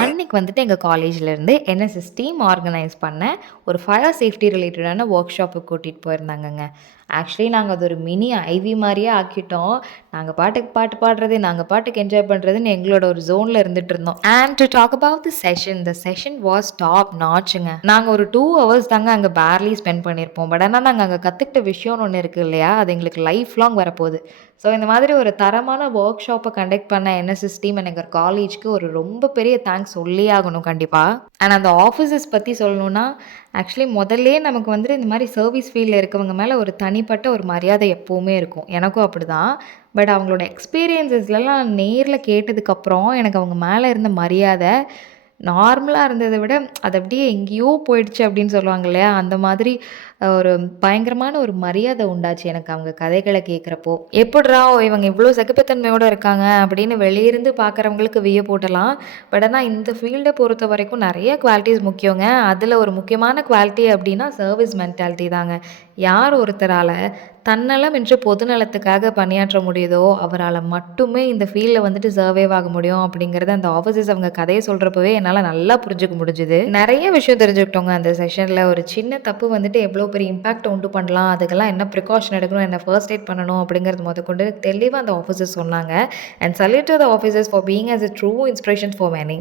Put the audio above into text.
அன்னைக்கு வந்துட்டு எங்க காலேஜ்லேருந்து என்எஸ்எஸ் டீம் ஆர்கனைஸ் பண்ண ஒரு ஃபயர் சேஃப்டி ரிலேட்டடான ஒர்க் ஷாப்புக்கு கூட்டிகிட்டு போயிருந்தாங்கங்க. ஆக்சுவலி நாங்கள் அது ஒரு மினி ஐவி மாதிரியே ஆக்கிட்டோம். நாங்கள் பாட்டுக்கு பாட்டு பாடுறது, நாங்கள் பாட்டுக்கு என்ஜாய் பண்ணுறதுன்னு எங்களோட ஒரு ஜோனில் இருந்துட்டு இருந்தோம். And to talk about the session was top நாட்சுங்க. நாங்கள் ஒரு 2 hours தாங்க அங்கே பேர்லி ஸ்பெண்ட் பண்ணியிருப்போம். பட் ஆனால் நாங்கள் அங்கே கற்றுக்கிட்ட விஷயம்னு ஒன்று இருக்குது இல்லையா, அது எங்களுக்கு லைஃப் லாங் வரப்போகுது. ஸோ இந்த மாதிரி ஒரு தரமான ஒர்க் ஷாப்பை கண்டக்ட் பண்ண என்எஸ்எஸ் டீம் எனக்கு காலேஜ்க்கு ஒரு ரொம்ப பெரிய தேங்க்ஸ் சொல்லியே ஆகணும் கண்டிப்பாக. அண்ட் அந்த ஆஃபீஸர்ஸ் பற்றி சொல்லணுன்னா, ஆக்சுவலி முதல்லே நமக்கு வந்துட்டு இந்த மாதிரி சர்வீஸ் ஃபீல்டில் இருக்கவங்க மேலே ஒரு தனிப்பட்ட ஒரு மரியாதை எப்போவுமே இருக்கும். எனக்கும் அப்படி தான். பட் அவங்களோட எக்ஸ்பீரியன்ஸஸ்லாம் நேரில் கேட்டதுக்கப்புறம் எனக்கு அவங்க மேலே இருந்த மரியாதை நார்மலாக இருந்ததை விட அது அப்படியே எங்கேயோ போயிடுச்சு அப்படின்னு சொல்லுவாங்க இல்லையா, அந்த மாதிரி ஒரு பயங்கரமான ஒரு மரியாதை உண்டாச்சு எனக்கு அவங்க கதைகளை கேட்குறப்போ. எப்புட்றா இவங்க இவ்வளோ சகிப்புத்தன்மையோடு இருக்காங்க அப்படின்னு வெளியிருந்து பார்க்குறவங்களுக்கு போட்டலாம். பட் ஆனால் இந்த ஃபீல்டை பொறுத்த வரைக்கும் நிறைய குவாலிட்டிஸ் முக்கியங்க. அதில் ஒரு முக்கியமான குவாலிட்டி அப்படின்னா சர்வீஸ் மென்டாலிட்டி தாங்க. யார் ஒருத்தரால் தன்னலம் என்று பொதுநலத்துக்காக பணியாற்ற முடியுதோ அவரால் மட்டுமே இந்த ஃபீல்டில் வந்துட்டு சர்வைவ் ஆக முடியும் அப்படிங்கிறது அந்த ஆஃபீஸர்ஸ் அவங்க கதையை சொல்கிறப்பவே என்னால் நல்லா புரிஞ்சுக்க முடிஞ்சுது. நிறைய விஷயம் தெரிஞ்சுக்கிட்டோங்க அந்த செஷனில். ஒரு சின்ன தப்பு வந்துட்டு எவ்வளோ பெரிய இம்பாக்ட் உண்டு பண்ணலாம், அதுக்கெல்லாம் என்ன ப்ரிகாஷன் எடுக்கணும், என்ன ஃபர்ஸ்ட் எய்ட் பண்ணணும் அப்படிங்கிறது முதற்கொண்டு தெளிவாக அந்த ஆஃபீஸர்ஸ் சொன்னாங்க. And salute to the officers for being as a true inspiration for many.